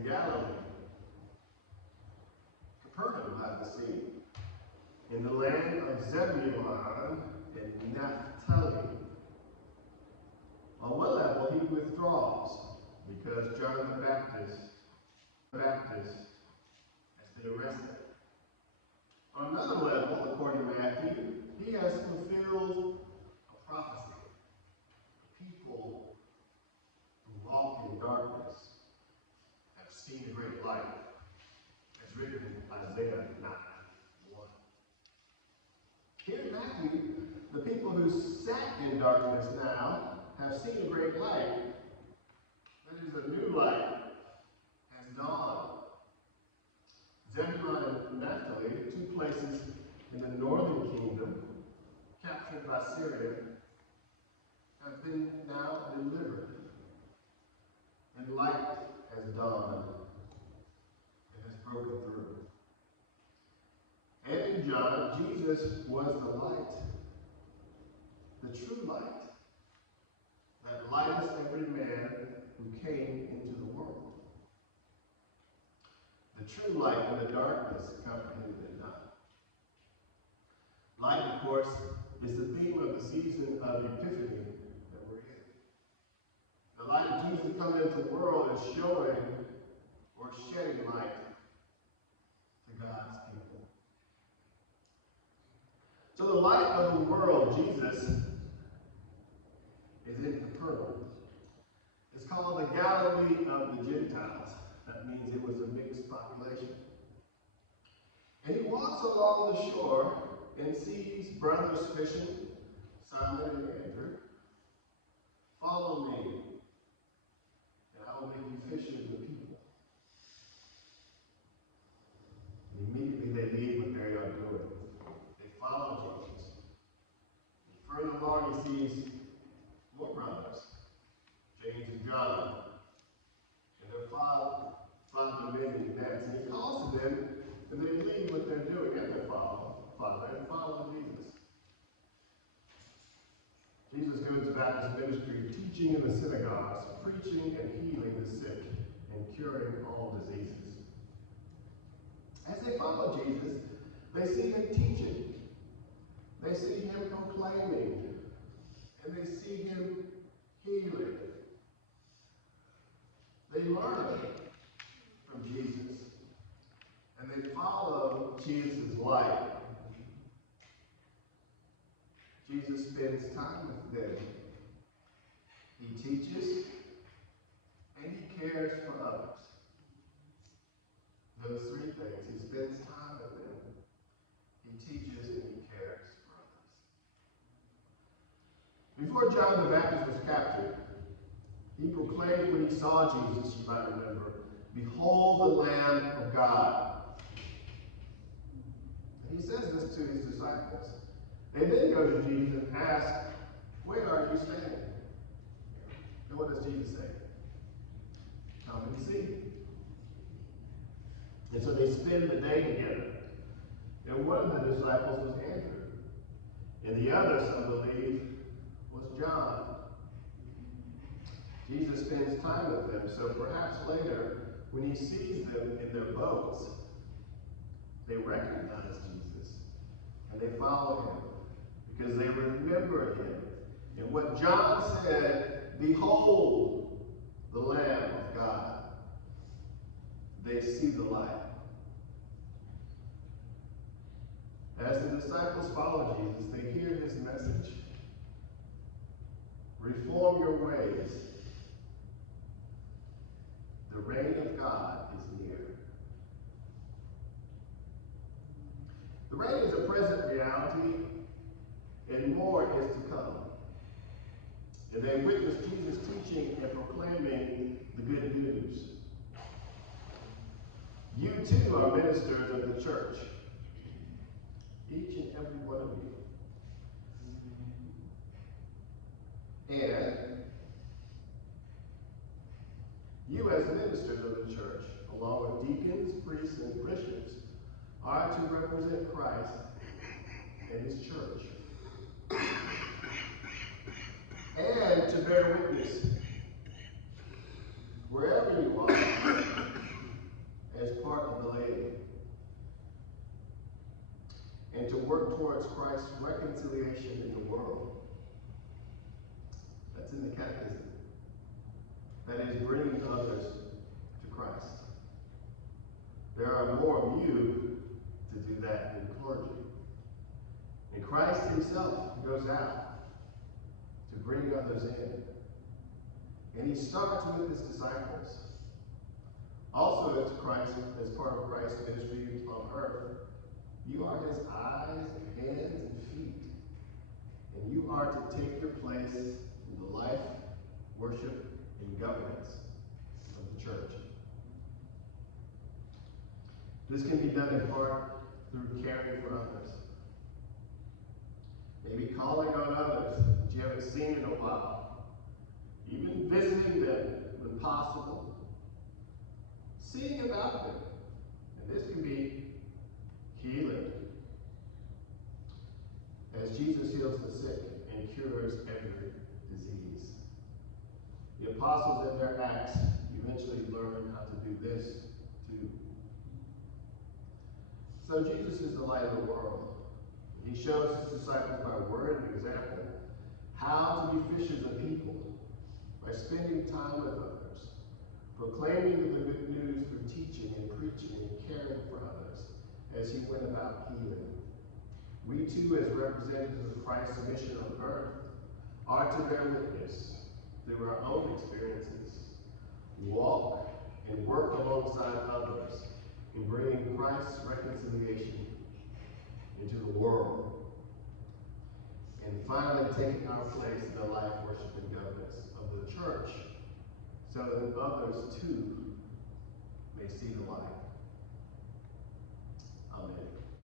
in Galilee, Capernaum by the sea, in the land of Zebulun and Naphtali. On one level, he withdraws because John the Baptist has been arrested. On another level, according to Matthew, he has fulfilled a prophecy. People who walk in darkness have seen a great light, as written in Isaiah 9:1. Here in Matthew, the people who sat in darkness now have seen a great light. That is, a new light has dawned. Zebulun and Naphtali, two places in the northern kingdom, captured by Syria, have been now delivered. And light has dawned and has broken through. And in John, Jesus was the light, the true light, that lighteth every man who came into the world. The true light in the darkness comprehended it not. Light, of course, is the theme of the season of Epiphany that we're in. The light of Jesus coming into the world is showing or shedding light to God's people. So the light of the world, Jesus, is in Capernaum. It's called the Galilee of the Gentiles. That means it was a mixed population. And he walks along the shore and sees brothers fishing, Simon and Andrew. Follow me, and I will make you fishers of people. And immediately they leave what they are doing. They follow Jesus. And further along he sees more brothers, James and John, and their father making nets. And he calls to them, and they leave what they're doing and their father and follow Jesus. Jesus goes about his ministry, teaching in the synagogues, preaching and healing the sick, and curing all diseases. As they follow Jesus, they see him teaching. They see him proclaiming. And they see him healing. They learn from Jesus. And they follow Jesus' light. Jesus spends time with them. He teaches and he cares for others. Those three things. He spends time with them. He teaches and he cares for others. Before John the Baptist was captured, he proclaimed when he saw Jesus, you might remember, "Behold the Lamb of God." And he says this to his disciples. They then go to Jesus and ask, "Where are you staying?" And what does Jesus say? "Come and see." And so they spend the day together. And one of the disciples was Andrew. And the other, some believe, was John. Jesus spends time with them, so perhaps later, when he sees them in their boats, they recognize Jesus and they follow him because they remember him. And what John said, "Behold the Lamb of God," they see the light. As the disciples follow Jesus, they hear his message. Reform your ways. The reign of God is near. The reign is a present reality, and more is to come. And they witness Jesus teaching and proclaiming the good news. You too are ministers of the church. Each and every one of you. And you as ministers of the church, along with deacons, priests, and bishops, are to represent Christ and his church. And to bear witness wherever you are and to work towards Christ's reconciliation in the world. That's in the Catechism. That is, bringing others to Christ. There are more of you to do that in clergy. And Christ himself goes out to bring others in. And he starts with his disciples. Also, as Christ, as part of Christ's ministry on earth, you are his eyes, hands, and feet. And you are to take your place in the life, worship, and governance of the church. This can be done in part through caring for others. Maybe calling on others that you haven't seen in a while. Even visiting them when possible. Seeing about them. And this can be healing. As Jesus heals the sick and cures every disease. The apostles in their Acts eventually learned how to do this too. So Jesus is the light of the world. He shows his disciples by word and example how to be fishers of people by spending time with others, proclaiming the good news through teaching and preaching and caring for others as he went about healing. We too, as representatives of Christ's mission on earth, are to bear witness through our own experiences, walk and work alongside others in bringing Christ's reconciliation into the world, and finally taking our place in the life, worship, and governance of the church, so that others too may see the light. Amen.